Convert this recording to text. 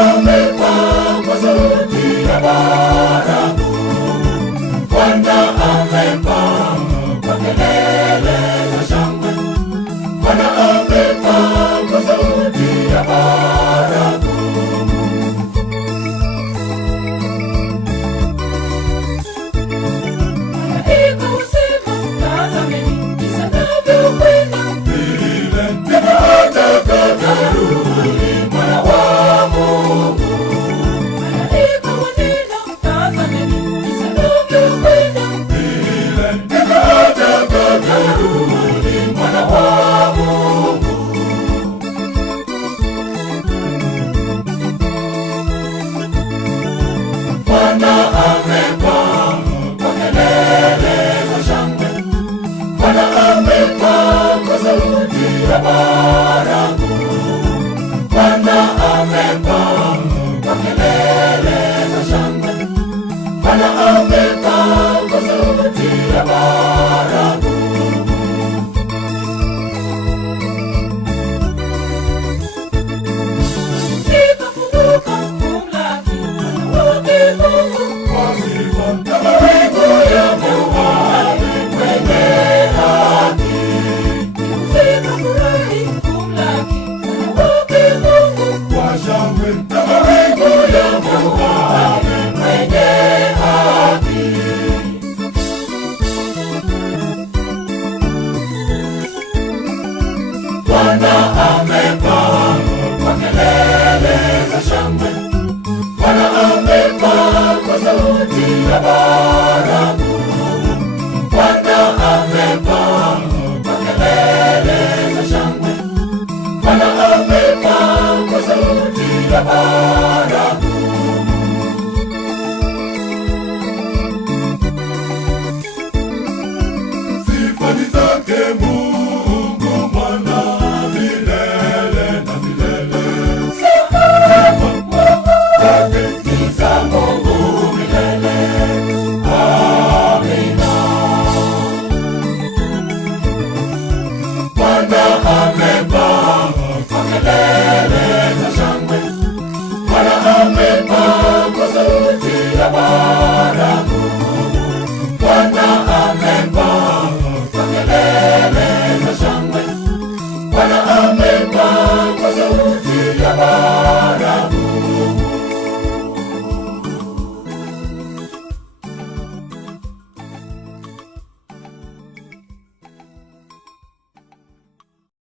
amepaa kwa sauti ya baragumu. Bwana amepaa kwa kelele za shangwe. Bwana amepaa kwa sauti ya baragumu. Malaika husema, tazameni jinsi anavyokwenda. Vile ndivyo atakavyorudi Mwana wa Mungu. Malaika wanena, tazameni jinsi anavyokwenda. Vile ndivyo atakavyorudi Mwana wa Mungu. Bwana amepaa kwa kelele za shangwe. Bwana amepaa kwa sauti ya baragumu. Bwana amepaa kwa kelele za shangwe. Bwana amepaa kwa sauti ya baragumu. Nikafunguka kumlaki Mwana wa Mungu kwa sifa na mawingu yameuhani mwenye haki. Nikafurahi kumlaki Mwana wa Mungu kwa shangwe na mawingu yameuhani mwenye haki. Bwana amepaa kwa kelele za shangwe. Bwana amepaa kwa sauti ya baragumu. Bwana amepaa kwa kelele za shangwe. Bwana amepaa kwa sauti ya baragumu.